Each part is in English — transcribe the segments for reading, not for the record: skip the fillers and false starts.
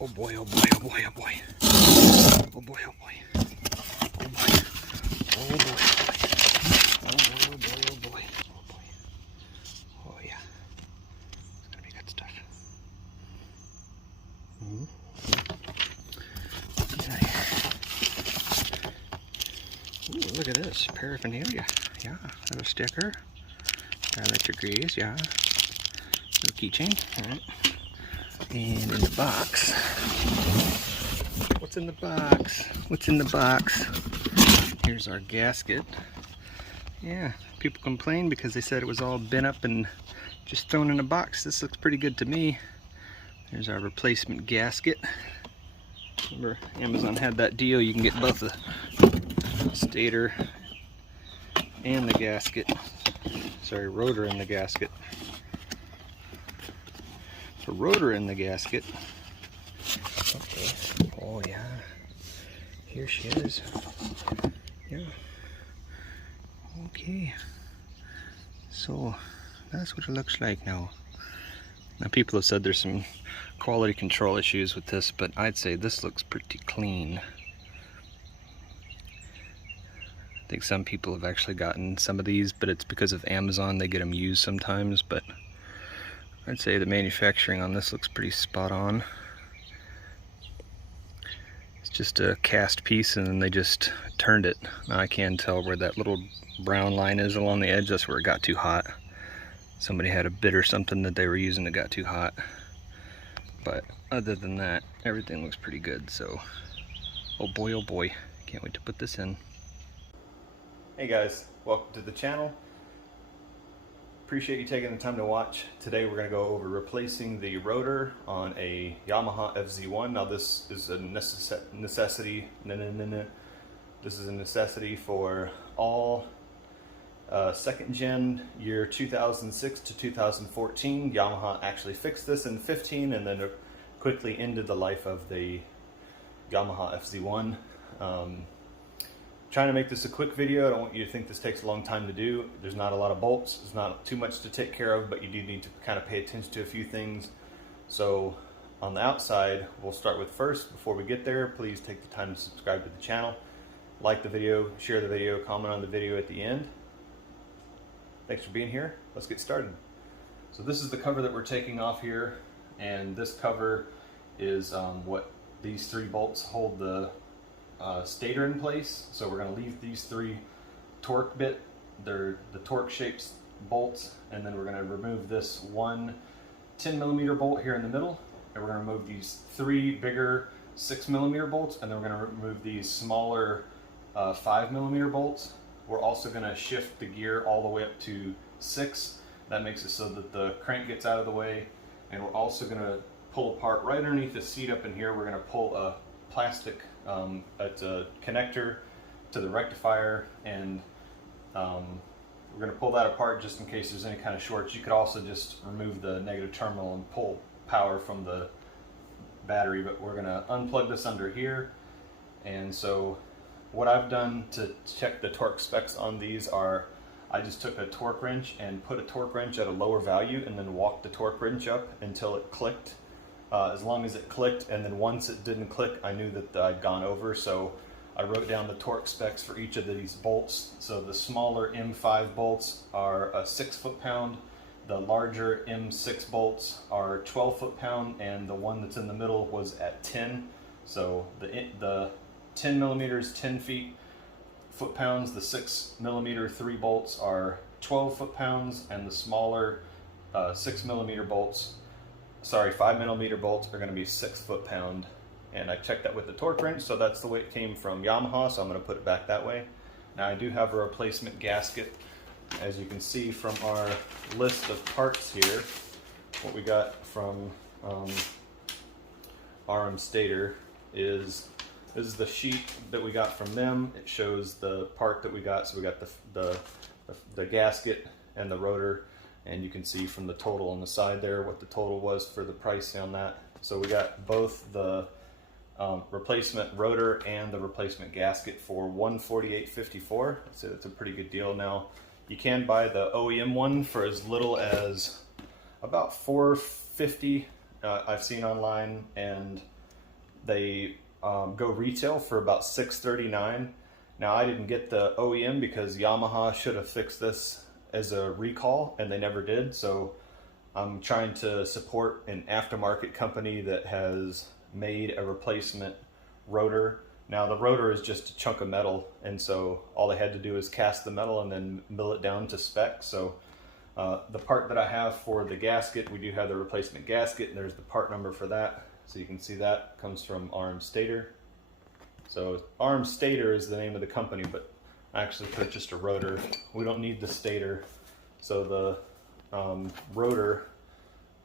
Oh boy, oh boy, oh boy, oh boy. Oh boy, oh boy. Oh boy. Oh boy, oh boy. Oh boy, oh boy, oh boy. Oh boy. Oh yeah. It's gonna be good stuff. Ooh, look at this. Paraphernalia. Yeah. Little sticker. Electric grease, yeah. Little keychain. Alright. And in the box. What's in the box? What's in the box? Here's our gasket. Yeah, people complained because they said it was all bent up and just thrown in a box. This looks pretty good to me. There's our replacement gasket. Remember, Amazon had that deal. You can get both the stator and the gasket. Sorry, rotor in the gasket. The rotor in the gasket. Okay. Oh yeah. Here she is. Yeah. Okay. So that's what it looks like now. Now people have said there's some quality control issues with this, but I'd say this looks pretty clean. I think some people have actually gotten some of these, but it's because of Amazon. They get them used sometimes, but I'd say the manufacturing on this looks pretty spot on. It's just a cast piece and then they just turned it. Now I can tell where that little brown line is along the edge. That's where it got too hot. Somebody had a bit or something that they were using that got too hot. But other than that, everything looks pretty good. So, oh boy, can't wait to put this in. Hey guys, welcome to the channel. Appreciate you taking the time to watch. Today we're going to go over replacing the rotor on a Yamaha FZ1. Now this is a necessity. This is a necessity for all second gen year 2006 to 2014. Yamaha actually fixed this in 15 and then quickly ended the life of the Yamaha FZ1. Trying to make this a quick video. I don't want you to think this takes a long time to do. There's not a lot of bolts. There's not too much to take care of, but you do need to kind of pay attention to a few things. So on the outside, we'll start with first. Before we get there, please take the time to subscribe to the channel, like the video, share the video, comment on the video at the end. Thanks for being here. Let's get started. So this is the cover that we're taking off here, and this cover is what these three bolts hold the stator in place. So we're going to leave these three torque bit, they're the torque shaped bolts, and then we're going to remove this one 10mm bolt here in the middle, and we're going to remove these three bigger 6mm bolts, and then we're going to remove these smaller 5mm bolts. We're also going to shift the gear all the way up to 6. That makes it so that the crank gets out of the way, and we're also going to pull apart right underneath the seat up in here. We're going to pull a plastic it's a connector to the rectifier, and we're going to pull that apart just in case there's any kind of shorts. You could also just remove the negative terminal and pull power from the battery, but we're going to unplug this under here. And so what I've done to check the torque specs on these are I just took a torque wrench and put a torque wrench at a lower value and then walked the torque wrench up until it clicked. As long as it clicked, and then once it didn't click, I knew that I'd gone over, so I wrote down the torque specs for each of these bolts. So the smaller M5 bolts are 6 foot-pound, the larger M6 bolts are 12 foot-pound, and the one that's in the middle was at 10. So the 10mm is 10 foot-pounds, the 6mm 3 bolts are 12 foot-pounds, and the smaller 6mm bolts, 5mm bolts are going to be 6 foot-pound. And I checked that with the torque wrench, so that's the way it came from Yamaha, so I'm going to put it back that way. Now I do have a replacement gasket. As you can see from our list of parts here, what we got from RMStator is, this is the sheet that we got from them. It shows the part that we got, so we got the gasket and the rotor, and you can see from the total on the side there what the total was for the pricing on that. So we got both the replacement rotor and the replacement gasket for $148.54. So it's a pretty good deal. Now you can buy the OEM one for as little as about $450 I've seen online, and They go retail for about $639. Now I didn't get the OEM because Yamaha should have fixed this as a recall and they never did. So I'm trying to support an aftermarket company that has made a replacement rotor. Now the rotor is just a chunk of metal, and so all they had to do is cast the metal and then mill it down to spec. So the part that I have for the gasket, we do have the replacement gasket, and there's the part number for that. So you can see that comes from RMStator. So RMStator is the name of the company, but I actually purchased a rotor. We don't need the stator. So the rotor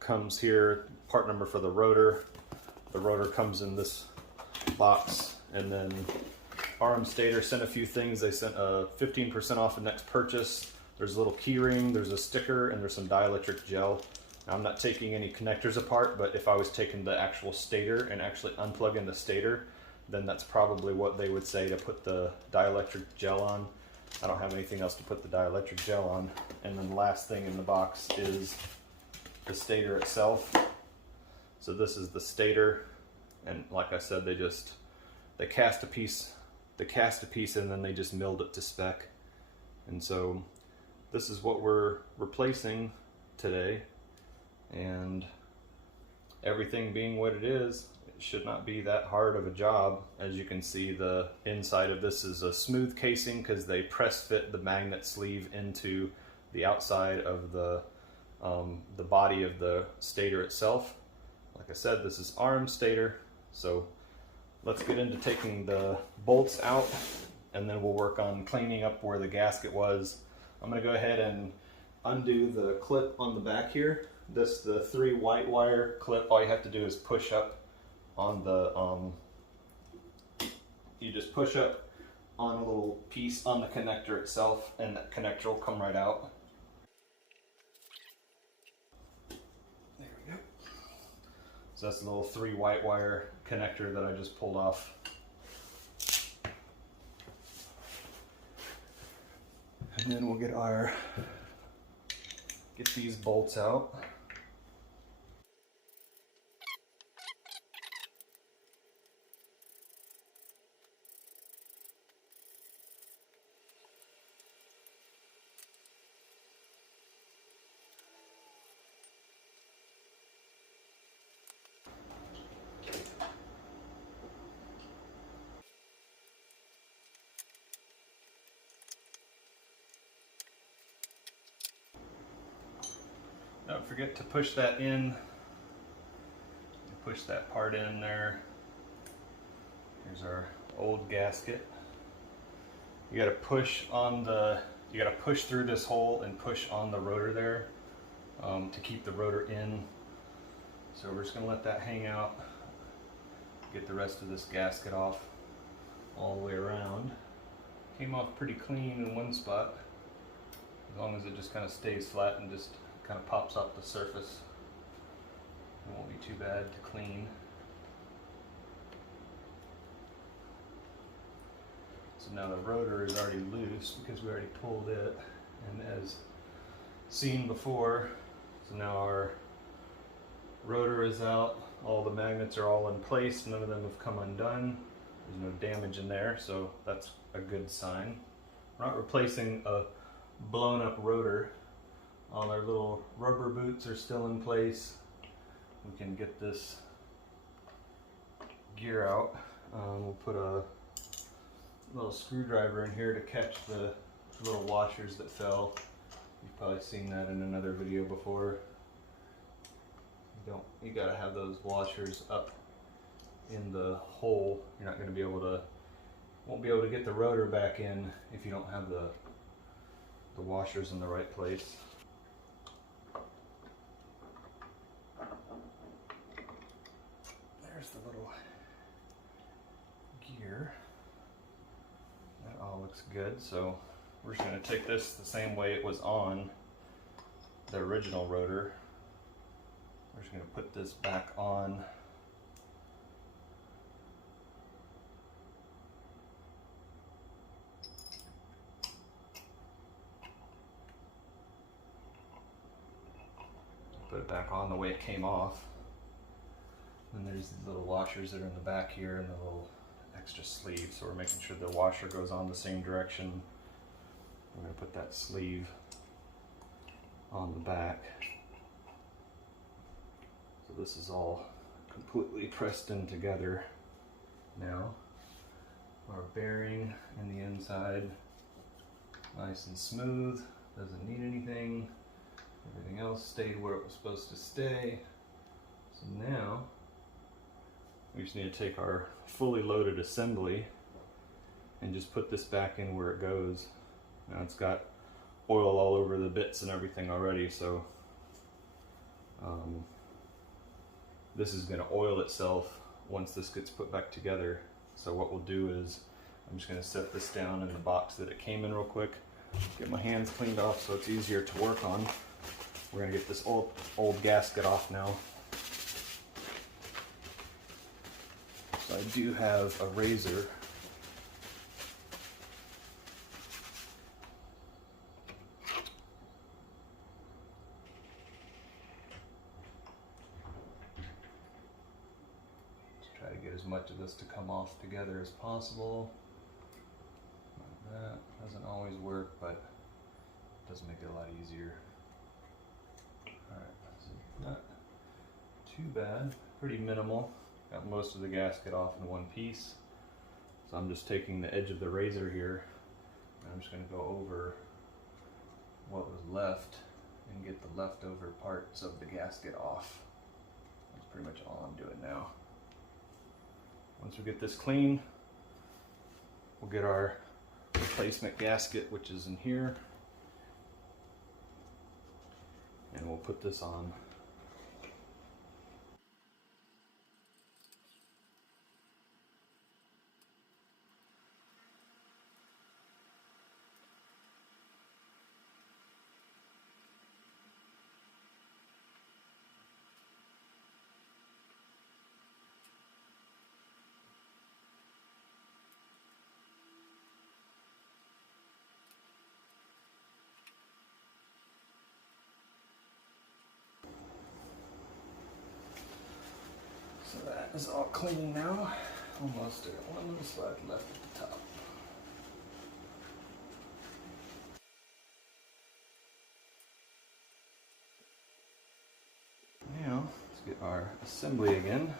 comes here, part number for the rotor. The rotor comes in this box, and then RMStator sent a few things. They sent a 15% off the next purchase. There's a little key ring, there's a sticker, and there's some dielectric gel. Now, I'm not taking any connectors apart, but if I was taking the actual stator and actually unplugging the stator, then that's probably what they would say to put the dielectric gel on. I don't have anything else to put the dielectric gel on. And then the last thing in the box is the stator itself. So this is the stator, and like I said, they cast a piece and then they just milled it to spec. And so this is what we're replacing today, and everything being what it is, it should not be that hard of a job. As you can see, the inside of this is a smooth casing because they press fit the magnet sleeve into the outside of the body of the stator itself. Like I said, this is RMStator. So let's get into taking the bolts out, and then we'll work on cleaning up where the gasket was. I'm going to go ahead and undo the clip on the back here. The 3 white wire clip. All you have to do is push up on the you just push up on a little piece on the connector itself, and that connector will come right out. There we go. So that's a little 3 white wire connector that I just pulled off. And then we'll get these bolts out. Don't forget to push that in. Push that part in there. Here's our old gasket. You gotta push through this hole and push on the rotor there to keep the rotor in. So we're just gonna let that hang out. Get the rest of this gasket off all the way around. Came off pretty clean in one spot, as long as it just kind of stays flat and just kind of pops off the surface. It won't be too bad to clean. So now the rotor is already loose because we already pulled it, and as seen before, so now our rotor is out, all the magnets are all in place, none of them have come undone, there's no damage in there, so that's a good sign. We're not replacing a blown up rotor. All our little rubber boots are still in place. We can get this gear out. We'll put a little screwdriver in here to catch the little washers that fell. You've probably seen that in another video before. You gotta have those washers up in the hole. You're not gonna be able to, won't be able to get the rotor back in if you don't have the washers in the right place. There's the little gear. That all looks good. So we're just going to take this the same way it was on the original rotor. We're just going to put this back on. Put it back on the way it came off. And there's There's these little washers that are in the back here and the little extra sleeve, so we're making sure the washer goes on the same direction. We're going to put that sleeve on the back. So this is all completely pressed in together now. Our bearing in the inside, nice and smooth, doesn't need anything. Everything else stayed where it was supposed to stay. So now we just need to take our fully loaded assembly and just put this back in where it goes. Now it's got oil all over the bits and everything already, so this is going to oil itself once this gets put back together. So what we'll do is I'm just going to set this down in the box that it came in real quick, get my hands cleaned off so it's easier to work on. We're going to get this old gasket off now. So I do have a razor. Try to get as much of this to come off together as possible. Like that doesn't always work, but it does make it a lot easier. Alright, so not too bad, pretty minimal. Got most of the gasket off in one piece. So I'm just taking the edge of the razor here, and I'm just going to go over what was left and get the leftover parts of the gasket off. That's pretty much all I'm doing now. Once we get this clean, we'll get our replacement gasket, which is in here, and we'll put this on. So that is all clean now. Almost got one little slide left at the top. Now, let's get our assembly again.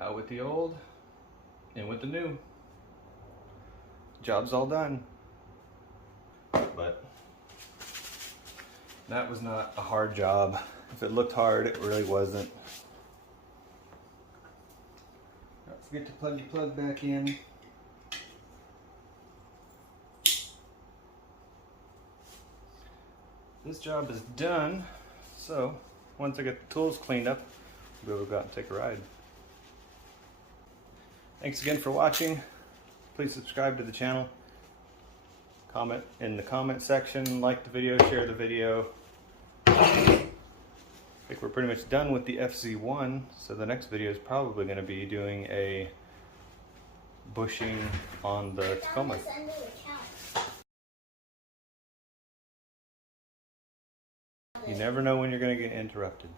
Out with the old, in with the new. Job's all done. But that was not a hard job. If it looked hard, it really wasn't. Got forget to plug your plug back in. This job is done, so once I get the tools cleaned up, we'll be able to go out and take a ride. Thanks again for watching. Please subscribe to the channel. Comment in the comment section, like the video, share the video. I think we're pretty much done with the FZ1, so the next video is probably going to be doing a bushing on the Tacoma. You never know when you're going to get interrupted.